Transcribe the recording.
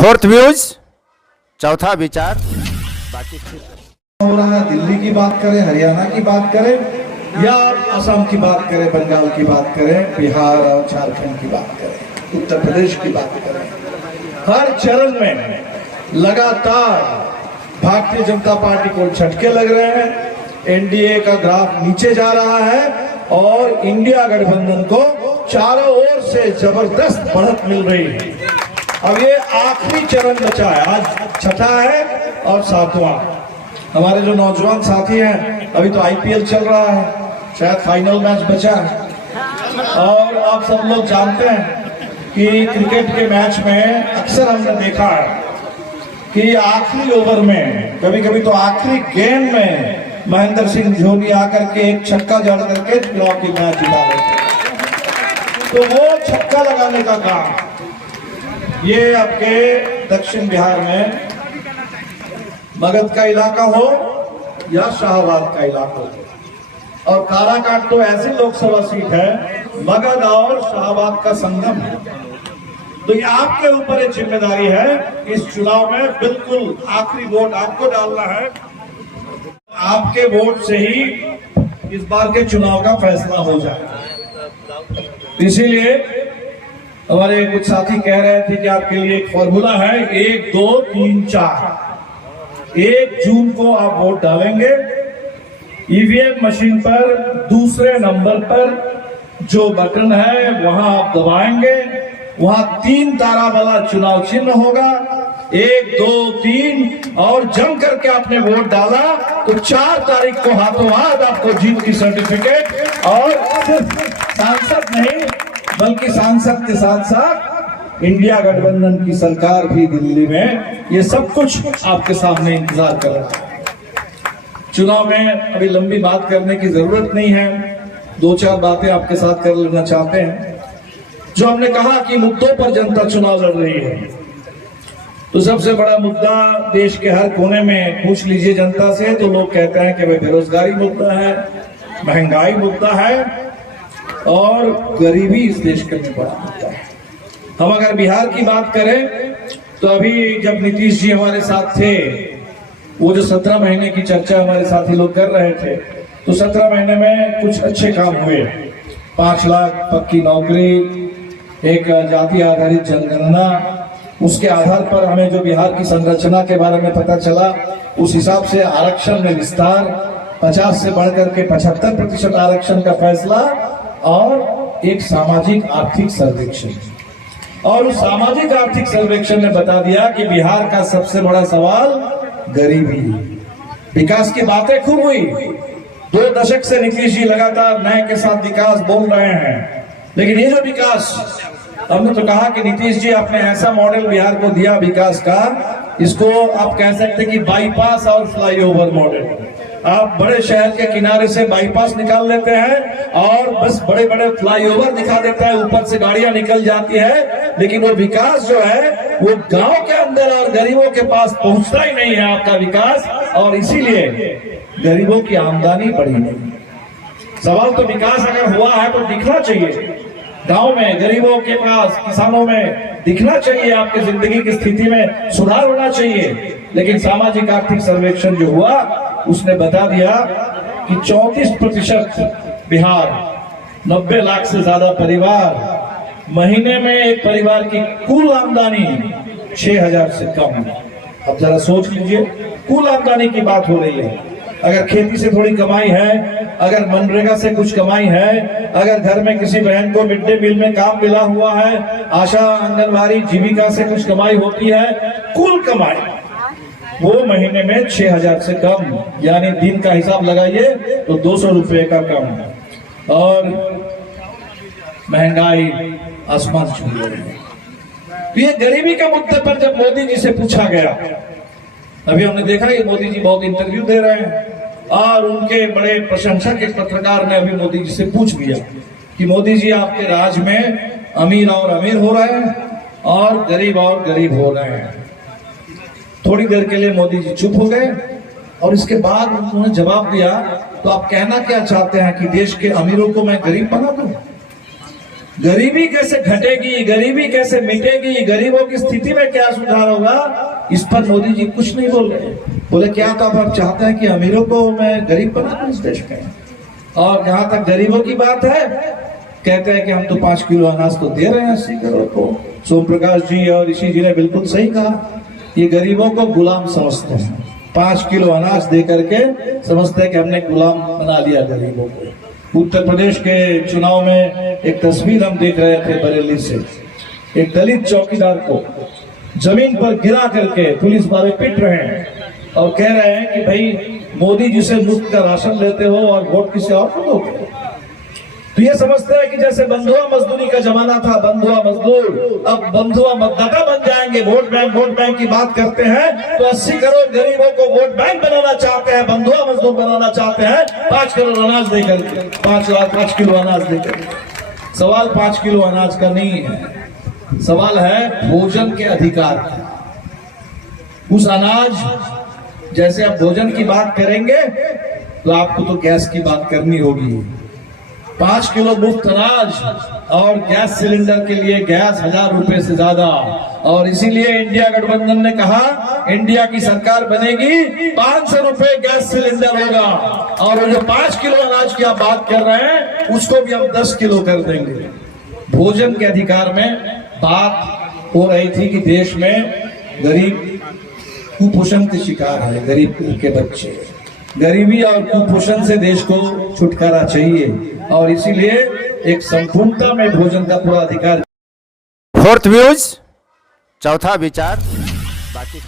Fourth views, चौथा विचार। बाकी हो रहा है, दिल्ली की बात करें, हरियाणा की बात करें या असम की बात करें, बंगाल की बात करें, बिहार और झारखंड की बात करें, उत्तर प्रदेश की बात करें, हर चरण में लगातार भारतीय जनता पार्टी को झटके लग रहे हैं। एनडीए का ग्राफ नीचे जा रहा है और इंडिया गठबंधन को चारों ओर से जबरदस्त बढ़त मिल रही है। अब ये आखिरी चरण बचा है, आज छठा है और सातवां। हमारे जो नौजवान साथी हैं, अभी तो आईपीएल चल रहा है, शायद फाइनल मैच बचा है और आप सब लोग जानते हैं कि क्रिकेट के मैच में अक्सर हमने देखा है कि आखिरी ओवर में, कभी कभी तो आखिरी गेंद में महेंद्र सिंह धोनी आकर के एक छक्का जड़ करके चुनाव की मैच जिता लेते। तो वो छक्का लगाने का काम ये आपके दक्षिण बिहार में मगध का इलाका हो या शाहबाद का इलाका हो, और काराकाट तो ऐसी लोकसभा सीट है, मगध और शाहबाद का संगम है। तो ये आपके ऊपर एक जिम्मेदारी है, इस चुनाव में बिल्कुल आखिरी वोट आपको डालना है। आपके वोट से ही इस बार के चुनाव का फैसला हो जाए। इसीलिए हमारे कुछ साथी कह रहे थे कि आपके लिए एक फॉर्मूला है, 1 2 3 4। 1 जून को आप वोट डालेंगे, ईवीएम मशीन पर दूसरे नंबर पर जो बटन है वहां आप दबाएंगे, वहां 3 तारा वाला चुनाव चिन्ह होगा, 1 2 3, और जम करके आपने वोट डाला तो 4 तारीख को हाथों हाथ आपको जीत की सर्टिफिकेट, और सिर्फ सांसद नहीं बल्कि सांसद के साथ साथ इंडिया गठबंधन की सरकार भी दिल्ली में, ये सब कुछ आपके सामने इंतजार कर रहा है। चुनाव में अभी लंबी बात करने की जरूरत नहीं है, 2-4 बातें आपके साथ कर लेना चाहते हैं। जो हमने कहा कि मुद्दों पर जनता चुनाव लड़ रही है, तो सबसे बड़ा मुद्दा देश के हर कोने में पूछ लीजिए जनता से तो लोग कहते हैं कि भाई बेरोजगारी मुद्दा है, महंगाई मुद्दा है और गरीबी इस देश का बड़ा मुद्दा है। हम अगर बिहार की बात करें तो अभी जब नीतीश जी हमारे साथ थे, वो जो 17 महीने की चर्चा हमारे साथी लोग कर रहे थे, तो 17 महीने में कुछ अच्छे काम हुए। 5 लाख पक्की नौकरी, एक जाति आधारित जनगणना, उसके आधार पर हमें जो बिहार की संरचना के बारे में पता चला, उस हिसाब से आरक्षण में विस्तार, 50 से बढ़कर के 75% आरक्षण का फैसला, और एक सामाजिक आर्थिक सर्वेक्षण। और उस सामाजिक आर्थिक सर्वेक्षण ने बता दिया कि बिहार का सबसे बड़ा सवाल गरीबी। विकास की बातें खूब हुई, 2 दशक से नीतीश जी लगातार नए के साथ विकास बोल रहे हैं, लेकिन ये जो विकास, हमने तो कहा कि नीतीश जी आपने ऐसा मॉडल बिहार को दिया विकास का, इसको आप कह सकते कि बाईपास और फ्लाईओवर मॉडल। आप बड़े शहर के किनारे से बाईपास निकाल लेते हैं और बस बड़े बड़े फ्लाईओवर दिखा देता है, ऊपर से गाड़ियां निकल जाती है, लेकिन वो विकास जो है वो गांव के अंदर और गरीबों के पास पहुंचता ही नहीं है आपका विकास, और इसीलिए गरीबों की आमदनी बढ़ी नहीं। सवाल तो विकास अगर हुआ है तो दिखना चाहिए, गांव में गरीबों के पास, किसानों में दिखना चाहिए, आपकी जिंदगी की स्थिति में सुधार होना चाहिए। लेकिन सामाजिक आर्थिक सर्वेक्षण जो हुआ उसने बता दिया कि 34% बिहार, 90 लाख से ज्यादा परिवार, महीने में एक परिवार की कुल आमदनी 6,000 से कम। अब जरा सोच लीजिए, कुल आमदनी की बात हो रही है। अगर खेती से थोड़ी कमाई है, अगर मनरेगा से कुछ कमाई है, अगर घर में किसी बहन को मिड डे मील में काम मिला हुआ है, आशा आंगनबाड़ी जीविका से कुछ कमाई होती है, कुल कमाई वो महीने में 6,000 से कम, यानी दिन का हिसाब लगाइए तो 200 रुपए का कम, और महंगाई आसमान छू रही है। ये गरीबी के मुद्दे पर जब मोदी जी से पूछा गया, अभी हमने देखा कि मोदी जी बहुत इंटरव्यू दे रहे हैं, और उनके बड़े प्रशंसक एक पत्रकार ने अभी मोदी जी से पूछ लिया कि मोदी जी आपके राज में अमीर और अमीर हो रहे हैं और गरीब हो रहे हैं। थोड़ी देर के लिए मोदी जी चुप हो गए और इसके बाद उन्होंने जवाब दिया, तो आप कहना क्या चाहते हैं कि देश के अमीरों को मैं गरीब बना दूं? गरीबी कैसे घटेगी, गरीबी कैसे मिटेगी, गरीबों की स्थिति में क्या सुधार होगा, इस पर मोदी जी कुछ नहीं बोल रहे। बोले क्या तो आप चाहते हैं कि अमीरों को मैं गरीब बना दूं इस देश में। और जहां तक गरीबों की बात है, कहते हैं कि हम तो 5 किलो अनाज तो दे रहे हैं 80 करोड़ को। सोम प्रकाश जी और ऋषि जी ने बिल्कुल सही कहा, ये गरीबों को गुलाम समझते हैं। 5 किलो अनाज दे करके समझते हैं कि हमने गुलाम बना लिया गरीबों को। उत्तर प्रदेश के चुनाव में एक तस्वीर हम देख रहे थे बरेली से, एक दलित चौकीदार को जमीन पर गिरा करके पुलिस वाले पीट रहे हैं और कह रहे हैं कि भाई मोदी जी से मुफ्त का राशन लेते हो और वोट किसी और को दोगे। तो ये समझते हैं कि जैसे बंधुआ मजदूरी का जमाना था, बंधुआ मजदूर अब बंधुआ मतदाता बन जाएंगे। वोट बैंक की बात करते हैं तो 80 करोड़ गरीबों को वोट बैंक बनाना चाहते हैं, बंधुआ मजदूर बनाना चाहते हैं 5 करोड़ अनाज देकर, 5 किलो अनाज देकर। सवाल 5 किलो अनाज का नहीं है, सवाल है भोजन के अधिकार का। उस अनाज, जैसे आप भोजन की बात करेंगे तो आपको तो गैस की बात करनी होगी। 5 किलो मुफ्त अनाज और गैस सिलेंडर के लिए गैस 1000 रुपए से ज्यादा। और इसीलिए इंडिया गठबंधन ने कहा इंडिया की सरकार बनेगी 500 रुपए गैस सिलेंडर होगा। और वो जो 5 किलो अनाज की आप बात कर रहे हैं उसको भी हम 10 किलो कर देंगे। भोजन के अधिकार में बात हो रही थी कि देश में गरीब कुपोषण के शिकार है, गरीब के बच्चे। गरीबी और कुपोषण से देश को छुटकारा चाहिए और इसीलिए एक संपूर्णता में भोजन का पूरा अधिकार। फोर्थ व्यूज, चौथा विचार, बाकी